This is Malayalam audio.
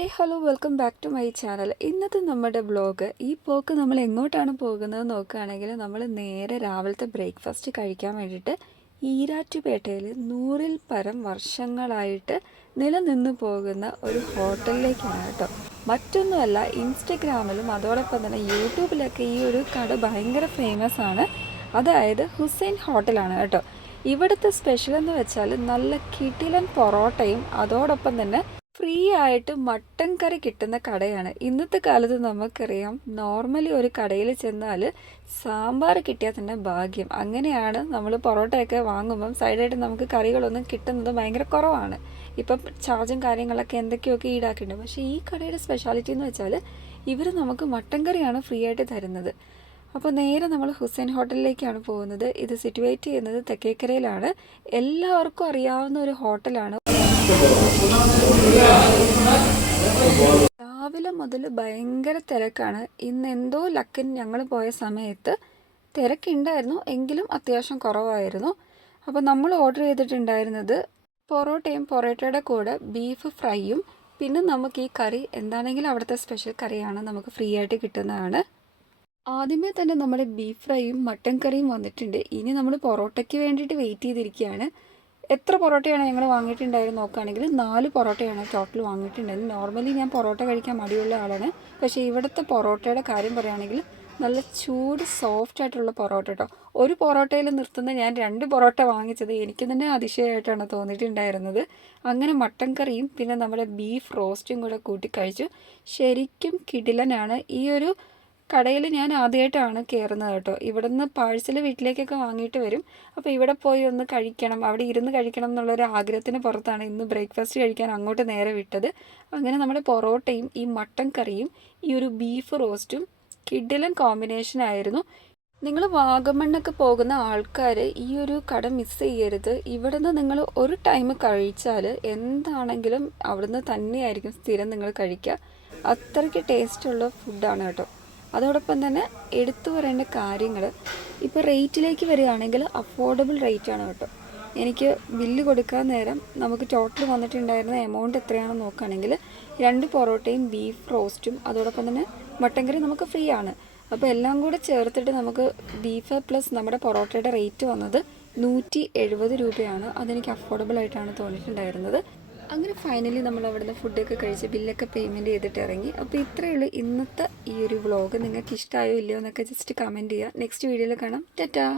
Hey hello welcome back to my channel. ഇന്നത്തെ നമ്മുടെ വ്ളോഗ്, ഈ പോക്ക് നമ്മൾ എങ്ങോട്ടാണ് പോകുന്നത് നോക്കുകയാണെങ്കിൽ നമ്മൾ നേരെ രാവിലത്തെ ബ്രേക്ക്ഫാസ്റ്റ് കഴിക്കാൻ വേണ്ടിയിട്ട് ഈരാറ്റുപേട്ടയിൽ 100-ൽ പരം വർഷങ്ങളായിട്ട് നിലനിന്ന് പോകുന്ന ഒരു ഹോട്ടലിലേക്കാണ് കേട്ടോ. മറ്റൊന്നുമല്ല, ഇൻസ്റ്റഗ്രാമിലും അതോടൊപ്പം തന്നെ യൂട്യൂബിലൊക്കെ ഈ ഒരു കട ഭയങ്കര ഫേമസ് ആണ്. അതായത് ഹുസൈൻ ഹോട്ടലാണ് കേട്ടോ. ഇവിടുത്തെ സ്പെഷ്യൽ എന്ന് വെച്ചാൽ നല്ല കിടിലൻ പൊറോട്ടയും അതോടൊപ്പം തന്നെ ഫ്രീ ആയിട്ട് മട്ടൻ കറി കിട്ടുന്ന കടയാണ്. ഇന്നത്തെ കാലത്ത് നമുക്കറിയാം, നോർമലി ഒരു കടയിൽ ചെന്നാൽ സാമ്പാർ കിട്ടിയാൽ തന്നെ ഭാഗ്യം. അങ്ങനെയാണ് നമ്മൾ പൊറോട്ടയൊക്കെ വാങ്ങുമ്പം സൈഡായിട്ട് നമുക്ക് കറികളൊന്നും കിട്ടുന്നത് ഭയങ്കര കുറവാണ്. ഇപ്പം ചാർജും കാര്യങ്ങളൊക്കെ എന്തൊക്കെയൊക്കെ ഈടാക്കിയിട്ടുണ്ട്. പക്ഷേ ഈ കടയുടെ സ്പെഷ്യാലിറ്റി എന്ന് വെച്ചാൽ ഇവർ നമുക്ക് മട്ടൻ കറിയാണ് ഫ്രീ ആയിട്ട് തരുന്നത്. അപ്പോൾ നേരെ നമ്മൾ ഹുസൈൻ ഹോട്ടലിലേക്കാണ് പോകുന്നത്. ഇത് സിറ്റുവേറ്റ് ചെയ്യുന്നത് തെക്കേക്കരയിലാണ്. എല്ലാവർക്കും അറിയാവുന്ന ഒരു ഹോട്ടലാണ്. രാവിലെ മുതൽ ഭയങ്കര തിരക്കാണ്. ഇന്ന് എന്തോ ലക്കിന് ഞങ്ങൾ പോയ സമയത്ത് തിരക്കുണ്ടായിരുന്നു, എങ്കിലും അത്യാവശ്യം കുറവായിരുന്നു. അപ്പോൾ നമ്മൾ ഓർഡർ ചെയ്തിട്ടുണ്ടായിരുന്നത് പൊറോട്ടയും പൊറോട്ടയുടെ കൂടെ ബീഫ് ഫ്രൈയും, പിന്നെ നമുക്ക് ഈ കറി എന്താണെങ്കിലും അവിടുത്തെ സ്പെഷ്യൽ കറിയാണ്, നമുക്ക് ഫ്രീ ആയിട്ട് കിട്ടുന്നതാണ്. ആദ്യമേ തന്നെ നമ്മുടെ ബീഫ് ഫ്രൈയും മട്ടൻ കറിയും വന്നിട്ടുണ്ട്. ഇനി നമ്മൾ പൊറോട്ടയ്ക്ക് വേണ്ടിയിട്ട് വെയിറ്റ് ചെയ്തിരിക്കുകയാണ്. എത്ര പൊറോട്ടയാണ് ഞങ്ങൾ വാങ്ങിയിട്ടുണ്ടായിരുന്നു നോക്കുകയാണെങ്കിൽ 4 പൊറോട്ടയാണ് ടോട്ടൽ വാങ്ങിയിട്ടുണ്ടായിരുന്നത്. നോർമലി ഞാൻ പൊറോട്ട കഴിക്കാൻ മടിയുള്ള ആളാണ്. പക്ഷേ ഇവിടുത്തെ പൊറോട്ടയുടെ കാര്യം പറയുകയാണെങ്കിൽ നല്ല ചൂട് സോഫ്റ്റ് ആയിട്ടുള്ള പൊറോട്ട കേട്ടോ. ഒരു പൊറോട്ടയിൽ നിർത്തുന്ന ഞാൻ 2 പൊറോട്ട വാങ്ങിച്ചത് എനിക്ക് തന്നെ അതിശയമായിട്ടാണ് തോന്നിയിട്ടുണ്ടായിരുന്നത്. അങ്ങനെ മട്ടൻ കറിയും പിന്നെ നമ്മുടെ ബീഫ് റോസ്റ്റും കൂടെ കൂട്ടി കഴിച്ചു. ശരിക്കും കിടിലനാണ്. ഈ ഒരു കടയിൽ ഞാൻ ആദ്യമായിട്ടാണ് കയറുന്നത് കേട്ടോ. ഇവിടുന്ന് പാഴ്സൽ വീട്ടിലേക്കൊക്കെ വാങ്ങിയിട്ട് വരും. അപ്പോൾ ഇവിടെ പോയി ഒന്ന് കഴിക്കണം, അവിടെ ഇരുന്ന് കഴിക്കണം എന്നുള്ളൊരു ആഗ്രഹത്തിന് പുറത്താണ് ഇന്ന് ബ്രേക്ക്ഫാസ്റ്റ് കഴിക്കാൻ അങ്ങോട്ട് നേരെ വിട്ടത്. അങ്ങനെ നമ്മുടെ പൊറോട്ടയും ഈ മട്ടൻ കറിയും ഈ ഒരു ബീഫ് റോസ്റ്റും കിടിലൻ കോമ്പിനേഷൻ ആയിരുന്നു. നിങ്ങൾ വാഗമണ്ണൊക്കെ പോകുന്ന ആൾക്കാർ ഈ ഒരു കട മിസ് ചെയ്യരുത്. ഇവിടുന്ന് നിങ്ങൾ ഒരു ടൈം കഴിച്ചാൽ എന്താണെങ്കിലും അവിടുന്ന് തന്നെയായിരിക്കും സ്ഥിരം നിങ്ങൾ കഴിക്കുക. അത്രയ്ക്ക് ടേസ്റ്റുള്ള ഫുഡാണ് കേട്ടോ. അതോടൊപ്പം തന്നെ എടുത്തു പറയേണ്ട കാര്യങ്ങൾ, ഇപ്പോൾ റേറ്റിലേക്ക് വരികയാണെങ്കിൽ അഫോർഡബിൾ റേറ്റാണ് കേട്ടോ. എനിക്ക് ബില്ല് കൊടുക്കാൻ നേരം നമുക്ക് ടോട്ടൽ വന്നിട്ടുണ്ടായിരുന്ന എമൗണ്ട് എത്രയാണെന്ന് നോക്കുകയാണെങ്കിൽ 2 പൊറോട്ടയും ബീഫ് റോസ്റ്റും അതോടൊപ്പം തന്നെ മട്ടൻ കറി നമുക്ക് ഫ്രീ ആണ്. അപ്പോൾ എല്ലാം കൂടെ ചേർത്തിട്ട് നമുക്ക് ബീഫ് പ്ലസ് നമ്മുടെ പൊറോട്ടയുടെ റേറ്റ് വന്നത് 170 രൂപയാണ്. അതെനിക്ക് അഫോർഡബിൾ ആയിട്ടാണ് തോന്നിയിട്ടുണ്ടായിരുന്നത്. അങ്ങനെ ഫൈനലി നമ്മൾ അവിടുന്ന് ഫുഡൊക്കെ കഴിച്ച് ബില്ലൊക്കെ പേയ്മെൻറ്റ് ചെയ്തിട്ട് ഇറങ്ങി. അപ്പോൾ ഇത്രയേ ഉള്ളൂ ഇന്നത്തെ ഈ ഒരു വ്ളോഗ്. നിങ്ങൾക്ക് ഇഷ്ടമായോ ഇല്ലയോ എന്നൊക്കെ ജസ്റ്റ് കമൻറ്റ് ചെയ്യുക. നെക്സ്റ്റ് വീഡിയോയിൽ കാണാം. ടാറ്റാ.